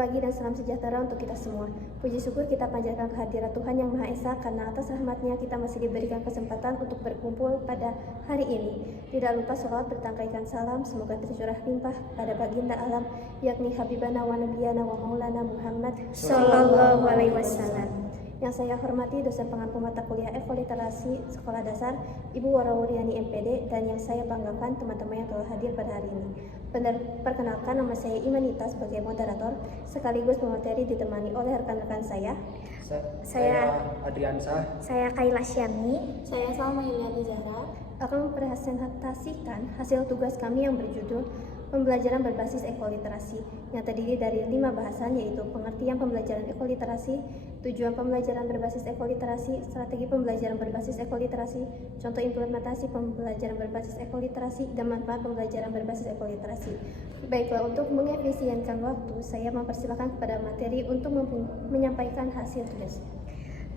pagi dan salam sejahtera untuk kita semua. Puji syukur kita panjatkan kehadirat Tuhan Yang Maha Esa karena atas rahmat-Nya kita masih diberikan kesempatan untuk berkumpul pada hari ini. Tidak lupa sholawat bertangkaikan salam semoga tercurah limpah pada baginda alam yakni Habibana wa Nabiyana wa Maulana Muhammad Sallallahu Alaihi Wasallam. Yang saya hormati dosen pengampu mata kuliah Evo Literasi Sekolah Dasar Ibu Warawuriani MPD, dan yang saya banggakan teman-teman yang telah hadir pada hari ini. Perkenalkan, nama saya Imanita sebagai moderator sekaligus pemateri ditemani oleh rekan-rekan saya. Saya Adriansa. Saya Kaila Syami. Saya Salma Yuliati Zahra. Akan mempresentasikan hasil tugas kami yang berjudul Pembelajaran berbasis ekoliterasi yang terdiri dari 5 bahasan, yaitu pengertian pembelajaran ekoliterasi, tujuan pembelajaran berbasis ekoliterasi, strategi pembelajaran berbasis ekoliterasi, contoh implementasi pembelajaran berbasis ekoliterasi, dan manfaat pembelajaran berbasis ekoliterasi. Baiklah, untuk mengefisienkan waktu, saya mempersilakan kepada materi untuk menyampaikan hasil tugas.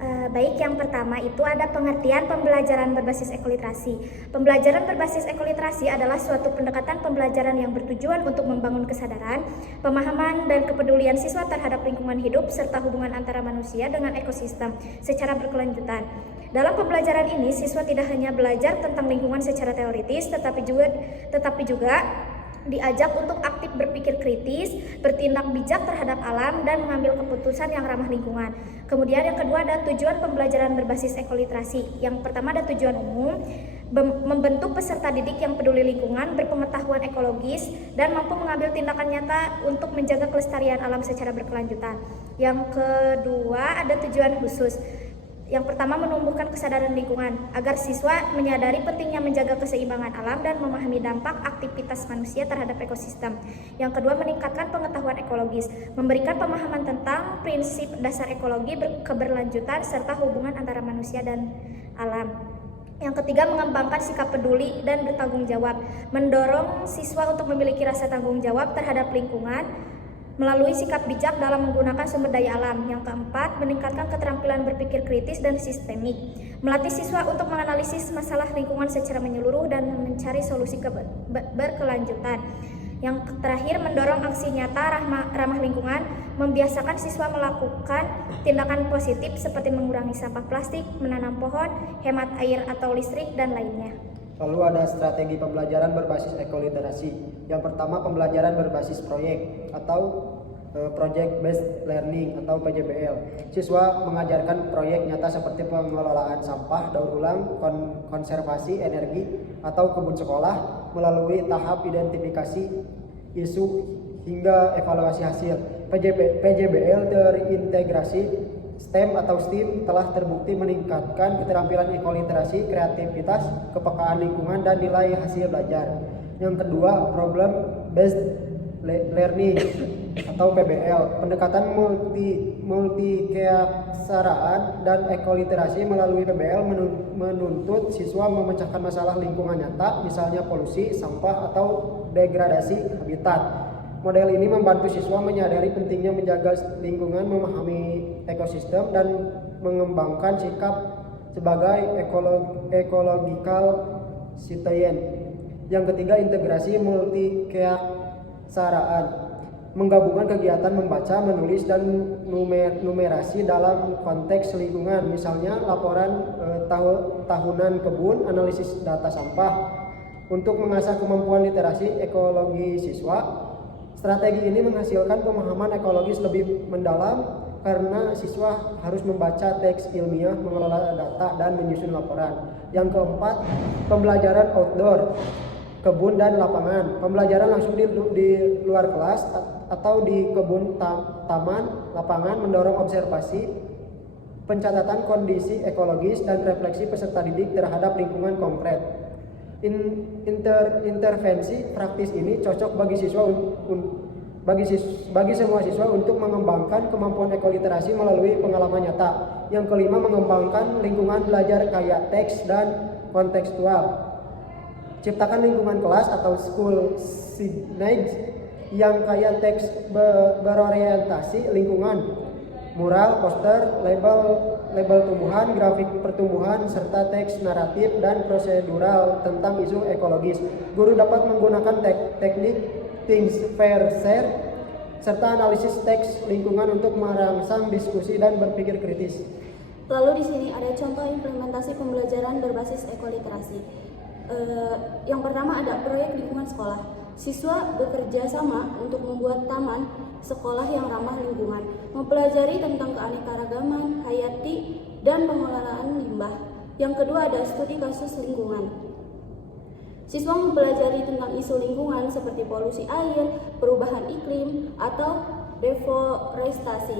Baik, yang pertama itu ada pengertian pembelajaran berbasis ekoliterasi. Pembelajaran berbasis ekoliterasi adalah suatu pendekatan pembelajaran yang bertujuan untuk membangun kesadaran, pemahaman, dan kepedulian siswa terhadap lingkungan hidup serta hubungan antara manusia dengan ekosistem secara berkelanjutan. Dalam pembelajaran ini, siswa tidak hanya belajar tentang lingkungan secara teoritis, tetapi juga diajak untuk aktif berpikir kritis, bertindak bijak terhadap alam, dan mengambil keputusan yang ramah lingkungan. Kemudian yang kedua ada tujuan pembelajaran berbasis ekoliterasi. Yang pertama ada tujuan umum, membentuk peserta didik yang peduli lingkungan, berpengetahuan ekologis, dan mampu mengambil tindakan nyata untuk menjaga kelestarian alam secara berkelanjutan. Yang kedua ada tujuan khusus. Yang pertama, menumbuhkan kesadaran lingkungan agar siswa menyadari pentingnya menjaga keseimbangan alam dan memahami dampak aktivitas manusia terhadap ekosistem. Yang kedua, meningkatkan pengetahuan ekologis, memberikan pemahaman tentang prinsip dasar ekologi, keberlanjutan, serta hubungan antara manusia dan alam. Yang ketiga, mengembangkan sikap peduli dan bertanggung jawab, mendorong siswa untuk memiliki rasa tanggung jawab terhadap lingkungan melalui sikap bijak dalam menggunakan sumber daya alam. Yang keempat, meningkatkan keterampilan berpikir kritis dan sistemik, melatih siswa untuk menganalisis masalah lingkungan secara menyeluruh dan mencari solusi berkelanjutan. Yang terakhir, mendorong aksi nyata ramah lingkungan, membiasakan siswa melakukan tindakan positif seperti mengurangi sampah plastik, menanam pohon, hemat air atau listrik, dan lainnya. Lalu ada strategi pembelajaran berbasis ekoliterasi. Yang pertama, pembelajaran berbasis proyek atau Project Based Learning atau PJBL. Siswa mengajarkan proyek nyata seperti pengelolaan sampah, daur ulang, konservasi energi, atau kebun sekolah melalui tahap identifikasi isu hingga evaluasi hasil. PJBL terintegrasi STEM atau STEAM telah terbukti meningkatkan keterampilan ekoliterasi, kreativitas, kepekaan lingkungan, dan nilai hasil belajar. Yang kedua, Problem Based Learning atau PBL. Pendekatan multi-keaksaraan dan ekoliterasi melalui PBL menuntut siswa memecahkan masalah lingkungan nyata, misalnya polusi, sampah, atau degradasi habitat. Model ini membantu siswa menyadari pentingnya menjaga lingkungan, memahami ekosistem, dan mengembangkan sikap sebagai ecological citizen. Yang ketiga, integrasi multi-keaksaraan, menggabungkan kegiatan membaca, menulis, dan numerasi dalam konteks lingkungan, misalnya laporan tahunan kebun, analisis data sampah, untuk mengasah kemampuan literasi ekologi siswa. Strategi ini menghasilkan pemahaman ekologis lebih mendalam karena siswa harus membaca teks ilmiah, mengelola data, dan menyusun laporan. Yang keempat, pembelajaran outdoor, kebun dan lapangan. Pembelajaran langsung di luar kelas atau di kebun, taman, lapangan, mendorong observasi, pencatatan kondisi ekologis, dan refleksi peserta didik terhadap lingkungan konkret. Intervensi praktis ini cocok bagi semua siswa untuk mengembangkan kemampuan ekoliterasi melalui pengalaman nyata. Yang kelima, mengembangkan lingkungan belajar kaya teks dan kontekstual. Ciptakan lingkungan kelas atau school signage yang kaya teks berorientasi lingkungan, mural, poster, label tumbuhan, grafik pertumbuhan, serta teks naratif dan prosedural tentang isu ekologis. Guru dapat menggunakan teknik Think, Fair, Share serta analisis teks lingkungan untuk merangsang diskusi dan berpikir kritis. Lalu di sini ada contoh implementasi pembelajaran berbasis ekoliterasi. Yang pertama ada proyek lingkungan sekolah. Siswa bekerja sama untuk membuat taman sekolah yang ramah lingkungan, mempelajari tentang keanekaragaman hayati dan pengelolaan limbah. Yang kedua ada studi kasus lingkungan. Siswa mempelajari tentang isu lingkungan seperti polusi air, perubahan iklim, atau deforestasi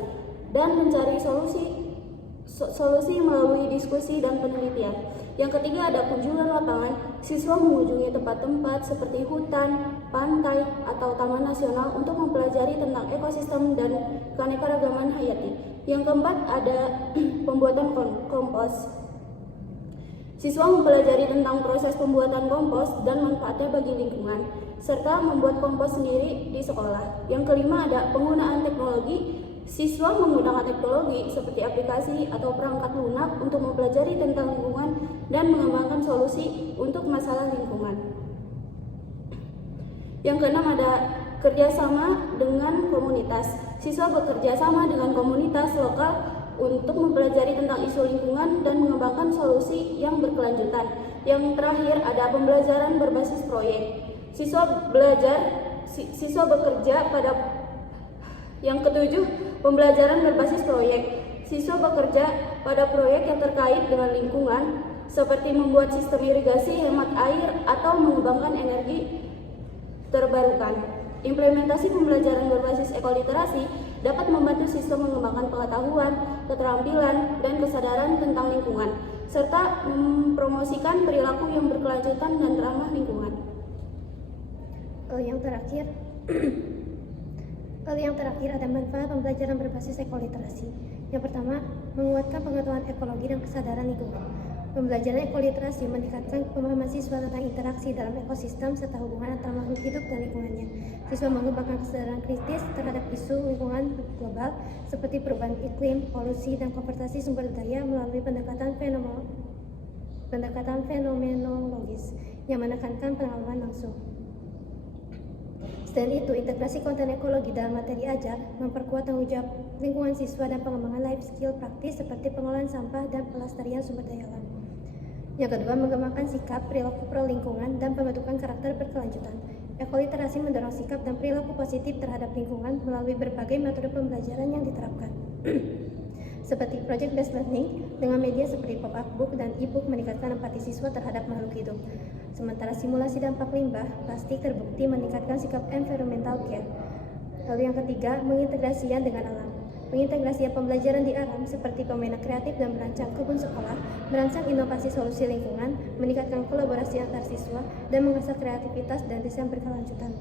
dan mencari solusi melalui diskusi dan penelitian. Yang ketiga ada kunjungan lapangan. Siswa mengunjungi tempat-tempat seperti hutan, pantai, atau taman nasional untuk mempelajari tentang ekosistem dan keanekaragaman hayati. Yang keempat ada pembuatan kompos. Siswa mempelajari tentang proses pembuatan kompos dan manfaatnya bagi lingkungan, serta membuat kompos sendiri di sekolah. Yang kelima ada penggunaan teknologi. Siswa menggunakan teknologi seperti aplikasi atau perangkat lunak untuk mempelajari tentang lingkungan dan mengembangkan solusi untuk masalah lingkungan. Yang keenam ada kerjasama dengan komunitas. Siswa bekerja sama dengan komunitas lokal untuk mempelajari tentang isu lingkungan dan mengembangkan solusi yang berkelanjutan. Yang terakhir ada pembelajaran berbasis proyek. Siswa bekerja pada. Yang ketujuh, pembelajaran berbasis proyek. Siswa bekerja pada proyek yang terkait dengan lingkungan, seperti membuat sistem irigasi, hemat air, atau mengembangkan energi terbarukan. Implementasi pembelajaran berbasis ekoliterasi dapat membantu siswa mengembangkan pengetahuan, keterampilan, dan kesadaran tentang lingkungan, serta mempromosikan perilaku yang berkelanjutan dan ramah lingkungan. Lalu yang terakhir ada manfaat pembelajaran berbasis ekoliterasi. Yang pertama, menguatkan pengetahuan ekologi dan kesadaran lingkungan. Pembelajaran ekoliterasi meningkatkan pemahaman siswa tentang interaksi dalam ekosistem serta hubungan antara makhluk hidup dan lingkungannya. Siswa mengembangkan kesadaran kritis terhadap isu lingkungan global seperti perubahan iklim, polusi, dan konservasi sumber daya melalui pendekatan fenomenologis yang menekankan pengalaman langsung. Selain itu, integrasi konten ekologi dalam materi ajar memperkuat tanggung jawab lingkungan siswa dan pengembangan life skill praktis seperti pengolahan sampah dan pelestarian sumber daya alam. Yang kedua, mengembangkan sikap, perilaku pro lingkungan, dan pembentukan karakter berkelanjutan. Ekoliterasi mendorong sikap dan perilaku positif terhadap lingkungan melalui berbagai metode pembelajaran yang diterapkan. Seperti project based learning dengan media seperti pop-up book dan e-book meningkatkan empati siswa terhadap makhluk hidup. Sementara simulasi dampak limbah plastik terbukti meningkatkan sikap environmental care. Lalu yang ketiga, mengintegrasikan dengan alam. Mengintegrasikan pembelajaran di alam seperti permainan kreatif dan merancang kebun sekolah, merancang inovasi solusi lingkungan, meningkatkan kolaborasi antar siswa, dan mengasah kreativitas dan desain berkelanjutan.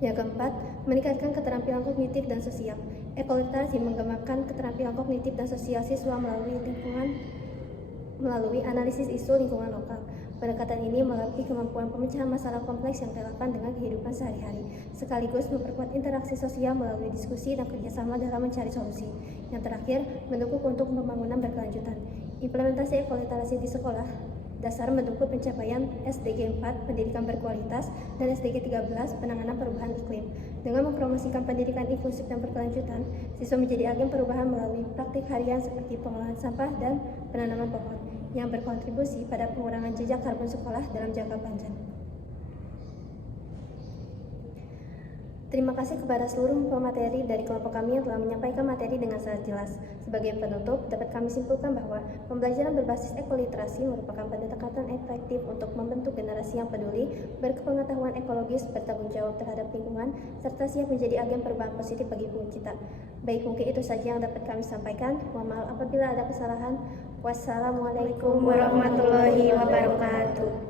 Yang keempat, meningkatkan keterampilan kognitif dan sosial. Ekoliterasi mengembangkan keterampilan kognitif dan sosial siswa melalui analisis isu lingkungan lokal. Pendekatan ini melatih kemampuan pemecahan masalah kompleks yang relevan dengan kehidupan sehari-hari, sekaligus memperkuat interaksi sosial melalui diskusi dan kerjasama dalam mencari solusi. Yang terakhir, mendukung untuk pembangunan berkelanjutan. Implementasi ekoliterasi di sekolah dasar mendukung pencapaian SDG 4 pendidikan berkualitas dan SDG 13 penanganan perubahan iklim. Dengan mempromosikan pendidikan inklusif dan berkelanjutan, siswa menjadi agen perubahan melalui praktik harian seperti pengolahan sampah dan penanaman pohon yang berkontribusi pada pengurangan jejak karbon sekolah dalam jangka panjang. Terima kasih kepada seluruh pemateri dari kelompok kami yang telah menyampaikan materi dengan sangat jelas. Sebagai penutup, dapat kami simpulkan bahwa pembelajaran berbasis ekoliterasi merupakan pendekatan efektif untuk membentuk generasi yang peduli, berpengetahuan ekologis, bertanggung jawab terhadap lingkungan, serta siap menjadi agen perubahan positif bagi bumi kita. Baik, mungkin itu saja yang dapat kami sampaikan. Mohon maaf apabila ada kesalahan. Wassalamualaikum warahmatullahi wabarakatuh.